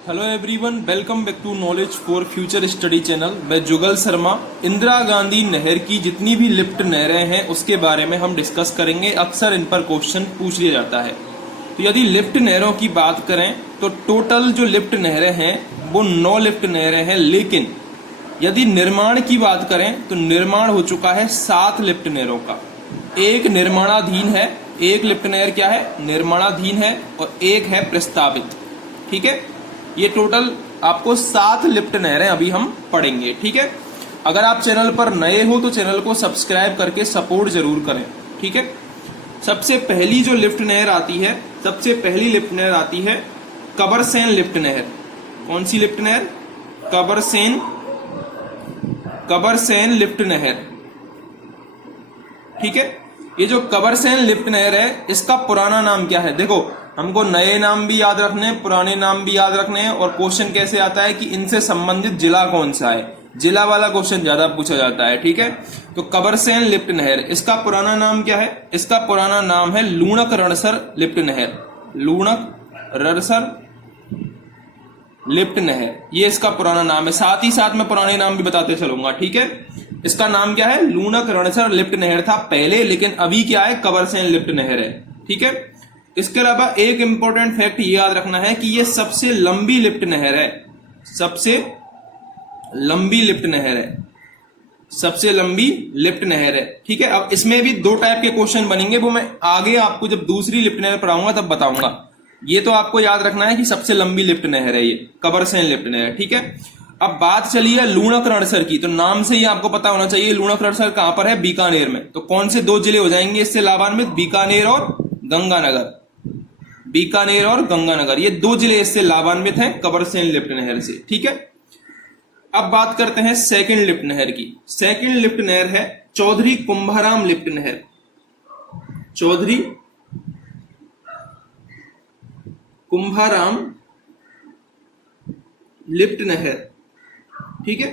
Hello everyone, welcome back to knowledge for future study channel. मैं जुगल शर्मा। इंदिरा गांधी नहर की जितनी भी लिफ्ट नहरें हैं उसके बारे में हम डिस्कस करेंगे। अक्सर इन पर क्वेश्चन पूछ लिया जाता है। तो यदि लिफ्ट नहरों की बात करें तो टोटल जो लिफ्ट नहरें हैं वो 9 लिफ्ट नहरें हैं, लेकिन यदि निर्माण की बात करें तो निर्माण हो चुका है 7 लिफ्ट नहरों का। एक निर्माणाधीन है, एक लिफ्ट नहर क्या है, निर्माणाधीन है, और एक है प्रस्तावित। ठीक है, ये टोटल आपको 7 लिफ्ट नहरें अभी हम पढ़ेंगे। ठीक है, अगर आप चैनल पर नए हो तो चैनल को सब्सक्राइब करके सपोर्ट जरूर करें। ठीक है, सबसे पहली जो लिफ्ट नहर आती है, सबसे पहली लिफ्ट नहर आती है कबरसेन लिफ्ट नहर। कौन सी लिफ्ट नहर? कबरसेन लिफ्ट नहर। ठीक है, ये जो कबरसेन लिफ्ट नहर है इसका पुराना नाम क्या है? देखो, हमको नए नाम भी याद रखने हैं, पुराने नाम भी याद रखने हैं, और क्वेश्चन कैसे आता है कि इनसे संबंधित जिला कौन सा है। जिला वाला क्वेश्चन ज्यादा पूछा जाता है। ठीक है, तो कबरसेन लिफ्ट नहर, इसका पुराना नाम क्या है? इसका पुराना नाम है लूणक रणसर लिफ्ट नहर। लूणक रणसर लिफ्ट नहर, ये इसका पुराना नाम है। साथ ही साथ मैं पुराने नाम भी बताते चलूंगा। ठीक है, इसका नाम क्या है? लूणक रणसर लिफ्ट नहर था पहले, लेकिन अभी क्या है? कबरसेन लिफ्ट नहर है। ठीक है, इसके अलावा एक इंपॉर्टेंट फैक्ट ये याद रखना है कि ये सबसे लंबी लिफ्ट नहर है। सबसे लंबी लिफ्ट नहर है, सबसे लंबी लिफ्ट नहर है। ठीक है, अब इसमें भी 2 टाइप के क्वेश्चन बनेंगे, वो मैं आगे आपको जब दूसरी लिफ्ट नहर पढ़ाऊंगा तब बताऊंगा। ये तो आपको याद रखना है कि सबसे लंबी लिफ्ट नहर है ये कबरसेन लिफ्ट नहर। ठीक है, अब बात चली है लूणक रणसर की, तो नाम से ही आपको पता होना चाहिए लूणक रणसर कहां पर है? बीकानेर में। तो कौन से 2 जिले हो जाएंगे इससे लाभान्वित? बीकानेर और गंगानगर। बीकानेर और गंगानगर, ये 2 जिले इससे लाभान्वित हैं कबरसेन लिफ्ट नहर से। ठीक है, अब बात करते हैं सेकंड लिफ्ट नहर की। सेकंड लिफ्ट नहर है चौधरी कुंभाराम लिफ्ट नहर। चौधरी कुंभाराम लिफ्ट नहर। ठीक है,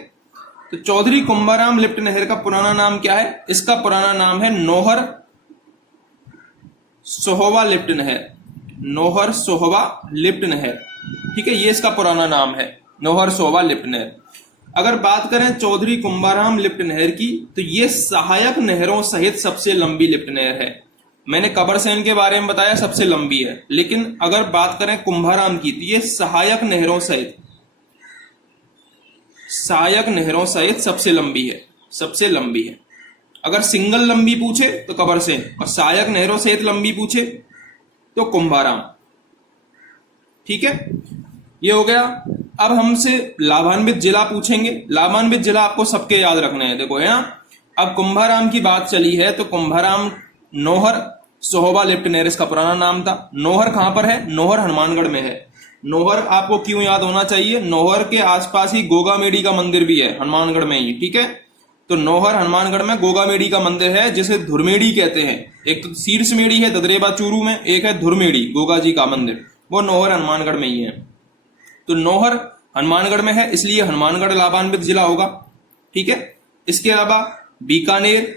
तो चौधरी कुंभाराम लिफ्ट नहर का पुराना नाम क्या है? इसका पुराना नाम है नौहर सोहवा लिफ्ट नहर। नौहर सोहवा लिफ्ट नहर। ठीक है, ये इसका पुराना नाम है, नौहर सोहवा लिफ्ट नहर। अगर बात करें चौधरी कुंभाराम लिफ्ट नहर की, तो ये सहायक नहरों सहित सबसे लंबी लिफ्ट नहर है। मैंने कबरसेन के बारे में बताया सबसे लंबी है, लेकिन अगर बात करें कुंभाराम की तो ये सहायक नहरों सहित सबसे लंबी है। सबसे लंबी है। अगर सिंगल लंबी पूछे तो कबरसेन, और सहायक नहरों सहित लंबी पूछे तो कुंभाराम। ठीक है, ये हो गया। अब हमसे लाभान्वित जिला पूछेंगे। लाभान्वित जिला आपको सबके याद रखने हैं। देखो है ना, अब कुंभाराम की बात चली है तो कुंभाराम नौहर सोहवा लिफ्ट नहर इसका पुराना नाम था। नौहर कहां पर है? नौहर हनुमानगढ़ में है। नौहर आपको क्यों याद होना चाहिए? नौहर के आसपास ही गोगामेडी का मंदिर भी है, हनुमानगढ़ में ही। ठीक है, तो नौहर हनुमानगढ़ में गोगामेडी का मंदिर है जिसे धुरमेड़ी कहते हैं। एक तो शीर्ष मेड़ी है ददरेबा चूरू में, एक है धुरमेड़ी गोगा जी का मंदिर, वो नौहर हनुमानगढ़ में ही है। तो नौहर हनुमानगढ़ में है, इसलिए हनुमानगढ़ लाभान्वित जिला होगा। ठीक है, इसके अलावा बीकानेर।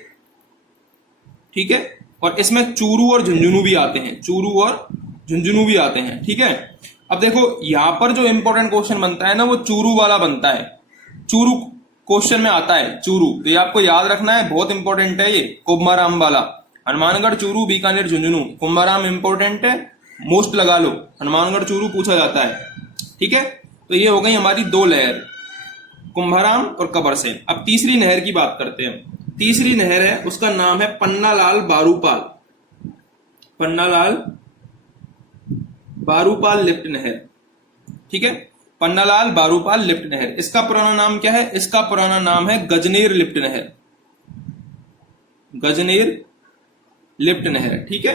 ठीक है, और इसमें चूरू और झुंझुनू भी आते हैं। चूरू और झुंझुनू भी आते हैं। ठीक है, अब देखो यहां पर जो इंपॉर्टेंट क्वेश्चन बनता है ना वो चूरू वाला बनता है। चूरू क्वेश्चन में आता है, चूरू, तो ये आपको याद रखना है, बहुत इंपॉर्टेंट है ये। कुंभाराम वाला, हनुमानगढ़ चूरू बीकानेर झुंझुनू, कुंभाराम इंपॉर्टेंट है, मोस्ट लगा लो, हनुमानगढ़ चूरू पूछा जाता है। ठीक है, तो ये हो गई हमारी 2 लहर, कुंभाराम और कबरसेन। अब तीसरी नहर की बात करते हैं। तीसरी नहर है, उसका नाम है पन्नालाल बारूपाल। पन्नालाल बारूपाल लिफ्ट नहर। ठीक है, पन्नालाल बारूपाल लिफ्ट नहर, इसका पुराना नाम क्या है? इसका पुराना नाम है गजनेर लिफ्ट नहर। गजनेर लिफ्ट नहर। ठीक है,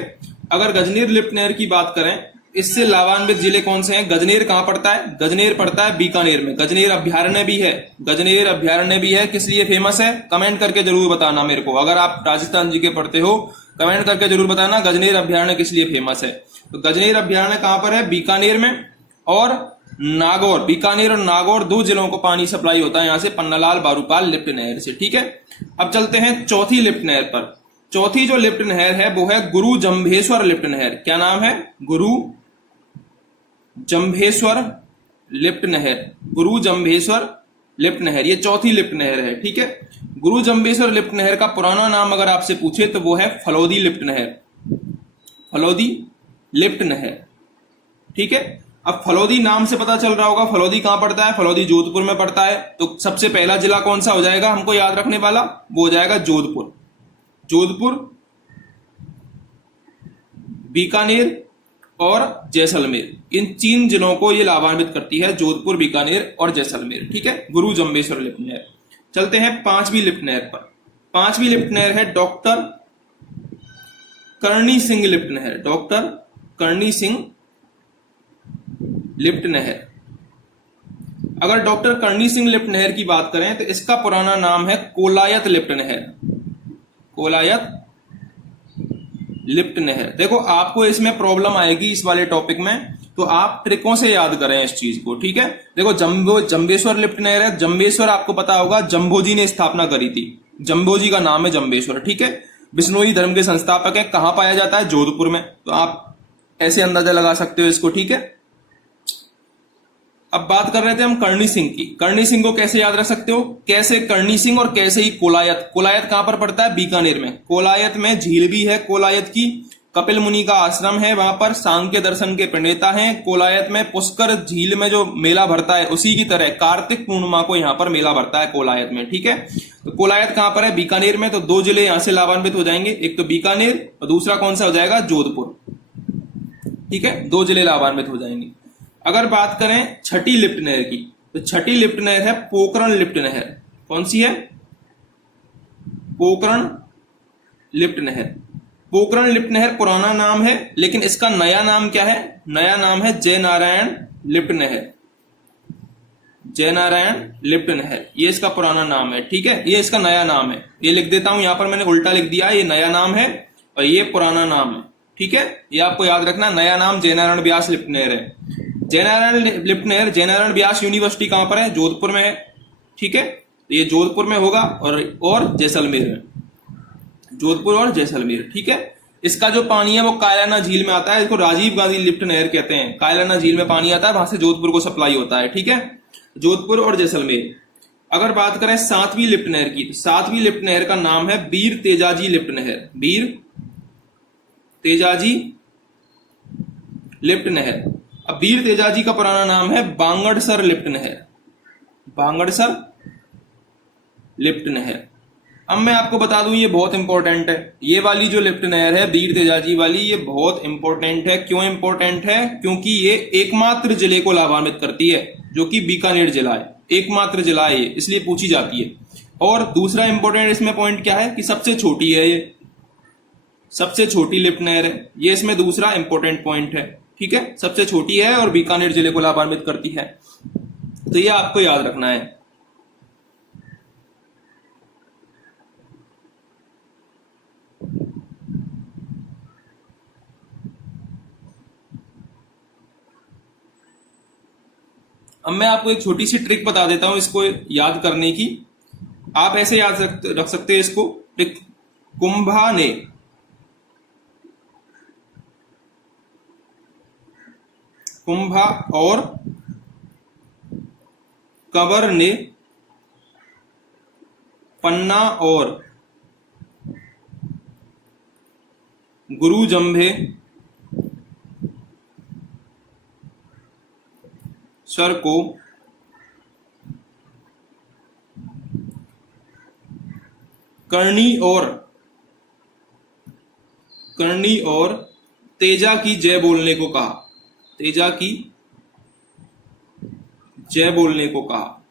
अगर गजनेर लिफ्ट नहर की बात करें, इससे लाभान्वित जिले कौन से हैं? गजनेर कहां पड़ता है? गजनेर पड़ता है बीकानेर में। गजनेर अभ्यारण्य भी है। गजनेर अभ्यारण्य भी है, किस लिए फेमस है? कमेंट करके जरूर बताना मेरे को। अगर आप राजस्थान जी के पढ़ते हो कमेंट करके जरूर बताना गजनेर अभ्यारण्य किस लिए फेमस है। तो गजनेर अभ्यारण्य कहां पर है? बीकानेर में। और नागौर, बीकानेर और नागौर 2 जिलों को पानी सप्लाई होता है यहां से पन्नालाल बारूपाल लिफ्ट नहर से। ठीक है, अब चलते हैं चौथी लिफ्ट नहर पर। चौथी जो लिफ्ट नहर है वो है गुरु जंभेश्वर लिफ्ट नहर। क्या नाम है? गुरु जंभेश्वर लिफ्ट नहर, गुरु जंभेश्वर लिफ्ट नहर, ये चौथी लिफ्ट नहर है। ठीक है, गुरु जंभेश्वर लिफ्ट नहर का पुराना नाम अगर आपसे पूछे तो वो है फलौदी लिफ्ट नहर, फलौदी लिफ्ट नहर। ठीक है, अब फलौदी नाम से पता चल रहा होगा फलौदी कहां पड़ता है, फलौदी जोधपुर में पड़ता है। तो सबसे पहला जिला कौन सा हो जाएगा हमको याद रखने वाला, वो हो जाएगा जोधपुर। जोधपुर, बीकानेर और जैसलमेर, इन 3 जिलों को ये लाभान्वित करती है, जोधपुर, बीकानेर और जैसलमेर। ठीक है, गुरु जंभेश्वर लिफ्ट नहर। चलते हैं 5वीं लिफ्ट नहर पर। 5वीं लिफ्ट नहर है डॉक्टर करणी सिंह लिफ्ट नहर, डॉक्टर करणी सिंह लिफ्ट नहर। अगर डॉक्टर करणी सिंह लिफ्ट नहर की बात करें तो इसका पुराना नाम है कोलायत लिफ्ट नहर, कोलायत लिफ्ट नहर। देखो आपको इसमें प्रॉब्लम आएगी इस वाले टॉपिक में, तो आप ट्रिकों से याद करें इस चीज को। ठीक है, देखो जंबेश्वर लिफ्ट नहर है, जंबेश्वर आपको पता होगा जंभोजी ने स्थापना करी थी, जंभोजी का नाम है जंबेश्वर। ठीक है, बिश्नोई धर्म के संस्थापक है, कहां पाया जाता है, जोधपुर में। तो आप ऐसे अंदाजा लगा सकते हो इसको। ठीक है, अब बात कर रहे थे हम करणी सिंह की। करणी सिंह को कैसे याद रख सकते हो, कैसे करणी सिंह और कैसे ही कोलायत। कोलायत कहां पर पड़ता है, बीकानेर में। कोलायत में झील भी है कोलायत की, कपिल मुनि का आश्रम है वहां पर, सांख्य दर्शन के प्रणेता हैं। कोलायत में पुष्कर झील में जो मेला भरता है उसी की तरह कार्तिक पूर्णिमा को यहाँ पर मेला भरता है कोलायत में। ठीक है, तो कोलायत कहां पर है, बीकानेर में। तो 2 जिले यहां से लाभान्वित हो जाएंगे, एक तो बीकानेर और दूसरा कौन सा हो जाएगा, जोधपुर। ठीक है, 2 जिले लाभान्वित हो जाएंगे। अगर बात करें छठी लिफ्ट नहर की, तो छठी लिफ्ट नहर है पोकरण लिफ्ट नहर। कौन सी है, पोकरण लिफ्ट नहर। पोकरण लिफ्ट नहर पुराना नाम है, लेकिन इसका नया नाम क्या है, नया नाम है जय नारायण लिफ्ट नहर, जय नारायण लिफ्ट नहर, ये इसका पुराना नाम है। ठीक है, ये इसका नया नाम है, ये लिख देता हूं, यहां पर मैंने उल्टा लिख दिया, ये नया नाम है और ये पुराना नाम है। ठीक है, ये आपको याद रखना, नया नाम जय नारायण व्यास लिफ्ट नहर है। जय नारायण लिफ्ट नहर, जय नारायण व्यास यूनिवर्सिटी कहां पर है, जोधपुर में है। ठीक है, तो ये जोधपुर में होगा और जैसलमेर में, जोधपुर और जैसलमेर। ठीक है, इसका जो पानी है वो कायलाना झील में आता है, इसको राजीव गांधी लिफ्ट नहर कहते हैं। कायलाना झील में पानी आता है, वहां से जोधपुर को सप्लाई होता है। ठीक है, जोधपुर और जैसलमेर। अगर बात करें 7वीं लिफ्ट नहर की, तो 7वीं लिफ्ट नहर का नाम है वीर तेजाजी लिफ्ट नहर, वीर तेजाजी लिफ्ट नहर। अब वीर तेजाजी का पुराना नाम है बांगड़सर लिफ्ट नहर, बांगड़सर लिफ्ट नहर। अब मैं आपको बता दूं ये बहुत इंपॉर्टेंट है, ये वाली जो लिफ्ट नहर है वीर तेजाजी वाली, ये बहुत इंपॉर्टेंट है। क्यों इंपॉर्टेंट है, क्योंकि ये एकमात्र जिले को लाभान्वित करती है, जो कि बीकानेर जिला है, एकमात्र जिला है ये, इसलिए पूछी जाती है। और दूसरा इंपॉर्टेंट इसमें पॉइंट क्या है कि सबसे छोटी है, ये सबसे छोटी लिफ्ट नहर है, ये इसमें दूसरा इंपॉर्टेंट पॉइंट है। ठीक है, सबसे छोटी है और बीकानेर जिले को लाभान्वित करती है, तो ये आपको याद रखना है। अब मैं आपको एक छोटी सी ट्रिक बता देता हूं इसको याद करने की। आप ऐसे याद रख सकते हैं इसको, ट्रिक। कुंभा ने, कुंभा और कंवर ने पन्ना और गुरु जंभे सर को करणी और तेजा की जय बोलने को कहा, तेजा की जय बोलने को कहा।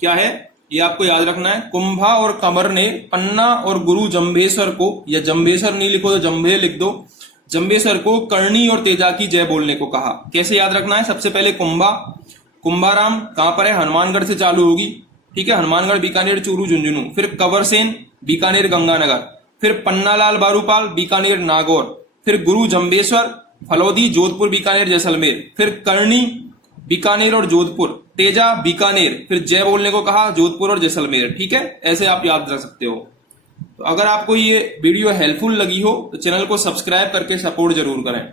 क्या है ये आपको याद रखना है। कुंभा और कंवर ने पन्ना और गुरु जंभेश्वर को, या जंभेश्वर नहीं लिखो तो जंभे लिख दो, जंभेश्वर को करणी और तेजा की जय बोलने को कहा। कैसे याद रखना है, सबसे पहले कुंभा, कुंभाराम कहां पर है, हनुमानगढ़ से चालू होगी। ठीक है, हनुमानगढ़, बीकानेर, चूरू, झुंझुनू। फिर कंवर सेन, बीकानेर, गंगानगर। फिर पन्नालाल बारूपाल, बीकानेर, नागौर। फिर गुरु जंभेश्वर, फलौदी, जोधपुर, बीकानेर, जैसलमेर। फिर करणी, बीकानेर और जोधपुर। तेजा, बीकानेर। फिर जय बोलने को कहा, जोधपुर और जैसलमेर। ठीक है, ऐसे आप याद रख सकते हो। तो अगर आपको ये वीडियो हेल्पफुल लगी हो तो चैनल को सब्सक्राइब करके सपोर्ट जरूर करें।